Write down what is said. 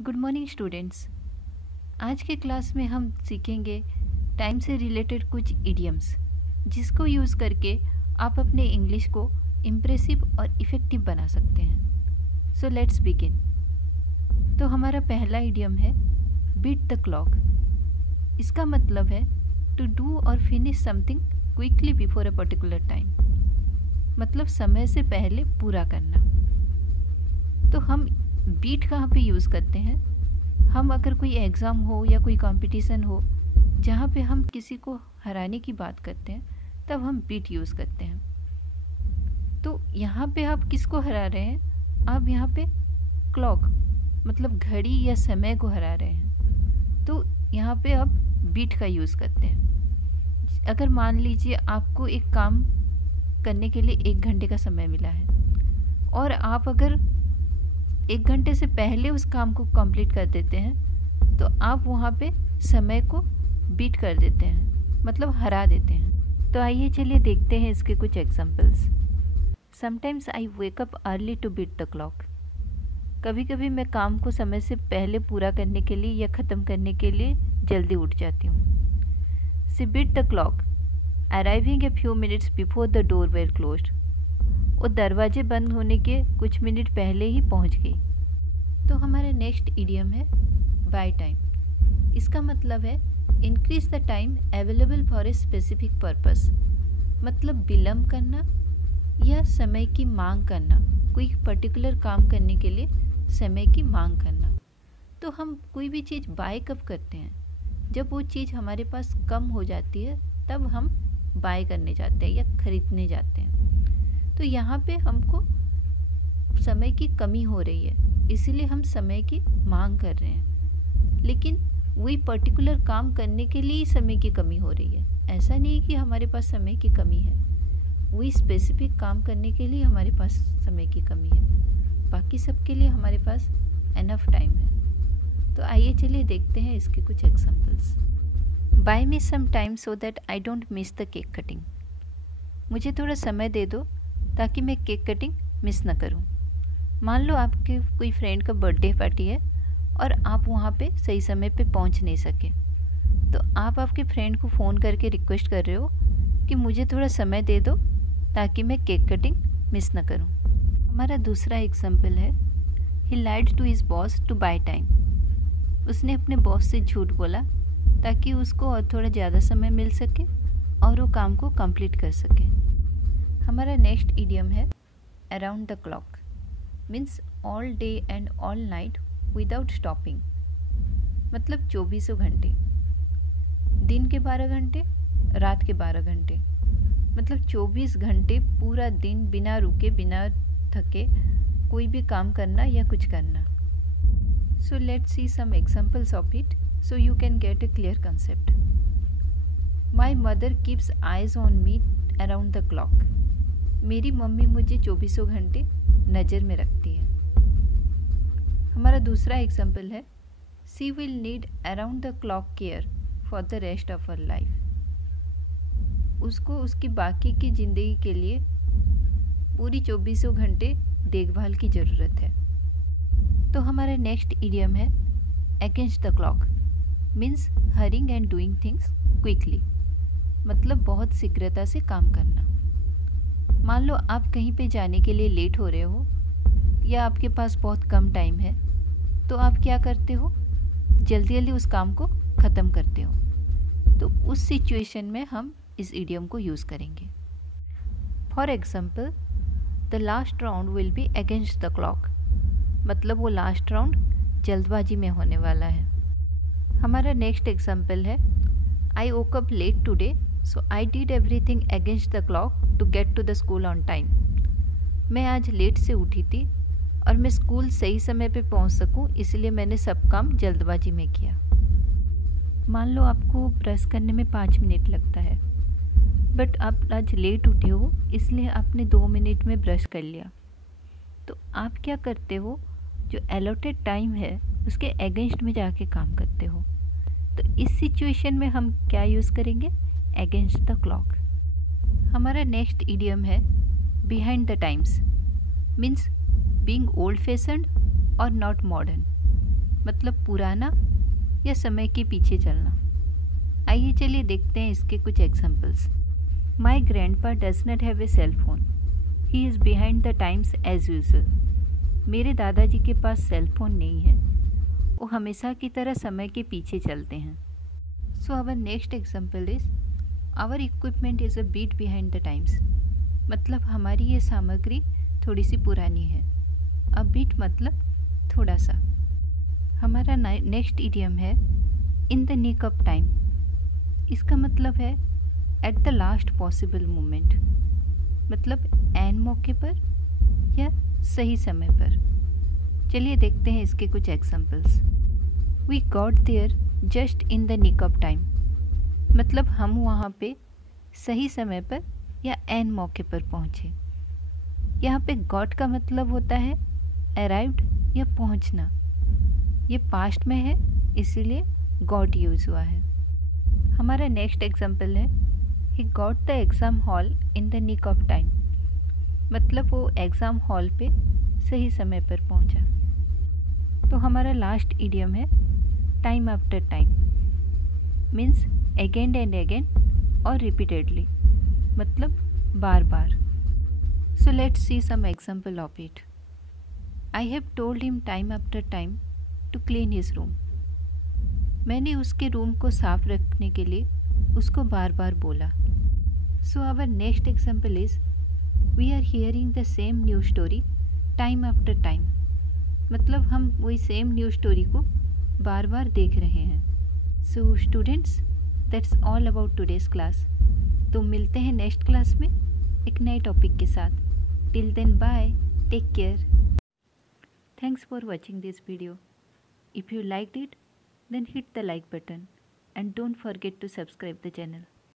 Good morning students. आज के class में हम सीखेंगे टाइम से रिलेटेड कुछ इडियम्स जिसको यूज़ करके आप अपने इंग्लिश को इम्प्रेसिव और इफ़ेक्टिव बना सकते हैं। So let's begin. तो हमारा पहला इडियम है बीट द क्लॉक। इसका मतलब है टू डू और finish something quickly before a particular time, मतलब समय से पहले पूरा करना। तो हम बीट कहाँ पे यूज़ करते हैं? हम अगर कोई एग्ज़ाम हो या कोई कंपटीशन हो जहाँ पे हम किसी को हराने की बात करते हैं, तब हम बीट यूज़ करते हैं। तो यहाँ पे आप किसको हरा रहे हैं? आप यहाँ पे क्लॉक मतलब घड़ी या समय को हरा रहे हैं। तो यहाँ पे आप बीट का यूज़ करते हैं। अगर मान लीजिए आपको एक काम करने के लिए 1 घंटे का समय मिला है और आप अगर 1 घंटे से पहले उस काम को कंप्लीट कर देते हैं, तो आप वहाँ पे समय को बीट कर देते हैं, मतलब हरा देते हैं। तो आइए चलिए देखते हैं इसके कुछ examples. Sometimes I wake up early to beat the clock. कभी कभी मैं काम को समय से पहले पूरा करने के लिए या ख़त्म करने के लिए जल्दी उठ जाती हूँ। She beat the clock arriving a few minutes before the door were closed. वो दरवाजे बंद होने के कुछ मिनट पहले ही पहुंच गई। तो हमारा नेक्स्ट इडियम है बाय टाइम। इसका मतलब है increase the time available for a specific purpose, मतलब विलम्ब करना या समय की मांग करना, कोई पर्टिकुलर काम करने के लिए समय की मांग करना। तो हम कोई भी चीज़ बाय कब करते हैं? जब वो चीज़ हमारे पास कम हो जाती है तब हम बाय करने जाते हैं या ख़रीदने जाते हैं। तो यहाँ पे हमको समय की कमी हो रही है, इसीलिए हम समय की मांग कर रहे हैं। लेकिन वही पर्टिकुलर काम करने के लिए ही समय की कमी हो रही है। ऐसा नहीं कि हमारे पास समय की कमी है, वही स्पेसिफिक काम करने के लिए हमारे पास समय की कमी है। बाकी सब के लिए हमारे पास एनफ टाइम है। तो आइए चलिए देखते हैं इसके कुछ examples. Buy me some time so that I don't miss the cake cutting. मुझे थोड़ा समय दे दो ताकि मैं केक कटिंग मिस ना करूं। मान लो आपके कोई फ्रेंड का बर्थडे पार्टी है और आप वहाँ पे सही समय पे पहुँच नहीं सके, तो आप आपके फ्रेंड को फ़ोन करके रिक्वेस्ट कर रहे हो कि मुझे थोड़ा समय दे दो ताकि मैं केक कटिंग मिस ना करूं। हमारा दूसरा एग्जाम्पल है he lied to his boss to buy time. उसने अपने बॉस से झूठ बोला ताकि उसको और थोड़ा ज़्यादा समय मिल सके और वो काम को कंप्लीट कर सके। हमारा नेक्स्ट इडियम है around the clock, means all day and all night without stopping, मतलब 24 घंटे, दिन के 12 घंटे, रात के 12 घंटे, मतलब 24 घंटे पूरा दिन बिना रुके बिना थके कोई भी काम करना या कुछ करना। So let's see some examples of it so you can get a clear concept. My mother keeps eyes on me around the clock. मेरी मम्मी मुझे 24 घंटे नज़र में रखती है। हमारा दूसरा एग्जाम्पल है she will need around the clock care for the rest of her life. उसको उसकी बाकी की ज़िंदगी के लिए पूरी 24 घंटे देखभाल की ज़रूरत है। तो हमारा नेक्स्ट इडियम है against the clock, means hurrying and doing things quickly, मतलब बहुत शीघ्रता से काम करना। मान लो आप कहीं पे जाने के लिए लेट हो रहे हो या आपके पास बहुत कम टाइम है, तो आप क्या करते हो? जल्दी जल्दी उस काम को ख़त्म करते हो। तो उस सिचुएशन में हम इस इडियम को यूज़ करेंगे। For example the last round will be against the clock, मतलब वो लास्ट राउंड जल्दबाजी में होने वाला है। हमारा नेक्स्ट एग्जाम्पल है I woke up late today so I did everything against the clock to get to the school on time. मैं आज लेट से उठी थी और मैं स्कूल सही समय पे पहुंच सकूं, इसलिए मैंने सब काम जल्दबाजी में किया। मान लो आपको ब्रश करने में 5 मिनट लगता है, बट आप आज लेट उठे हो इसलिए आपने 2 मिनट में ब्रश कर लिया। तो आप क्या करते हो? जो अलॉटेड टाइम है उसके अगेंस्ट में जाके काम करते हो। तो इस सिचुएशन में हम क्या यूज़ करेंगे? Against the clock. हमारा नेक्स्ट इडियम है behind the times, means being old fashioned और नॉट मॉडर्न, मतलब पुराना या समय के पीछे चलना। आइए चलिए देखते हैं इसके कुछ examples. My grandpa does not have a cell phone, he is behind the times as usual. मेरे दादाजी के पास सेल फोन नहीं है, वो हमेशा की तरह समय के पीछे चलते हैं। So our next example is our equipment is a bit behind the times, मतलब हमारी ये सामग्री थोड़ी सी पुरानी है। अ बीट मतलब थोड़ा सा। हमारा नेक्स्ट इडियम है in the nick of time. इसका मतलब है at the last possible moment, मतलब ऐन मौके पर या सही समय पर। चलिए देखते हैं इसके कुछ examples. We got there just in the nick of time, मतलब हम वहाँ पे सही समय पर या ऐन मौके पर पहुँचे। यहाँ पे गॉट का मतलब होता है अराइव्ड या पहुँचना। ये पास्ट में है इसीलिए गॉट यूज़ हुआ है। हमारा नेक्स्ट एग्जाम्पल है he got the exam hall in the nick of time, मतलब वो एग्ज़ाम हॉल पे सही समय पर पहुंचा। तो हमारा लास्ट इडियम है time after time, means again and again और रिपीटेडली, मतलब बार बार। So let's see some example of it. I have told him time after time to clean his room, मैंने उसके रूम को साफ रखने के लिए उसको बार बार बोला। So our next example is we are hearing the same news story time after time, मतलब हम वही सेम न्यूज़ स्टोरी को बार बार देख रहे हैं। So students, that's all about today's class. तो मिलते हैं नेक्स्ट क्लास में एक नए टॉपिक के साथ। Till then bye, take care. Thanks for watching this video. If you liked it, then hit the like button and don't forget to subscribe the channel.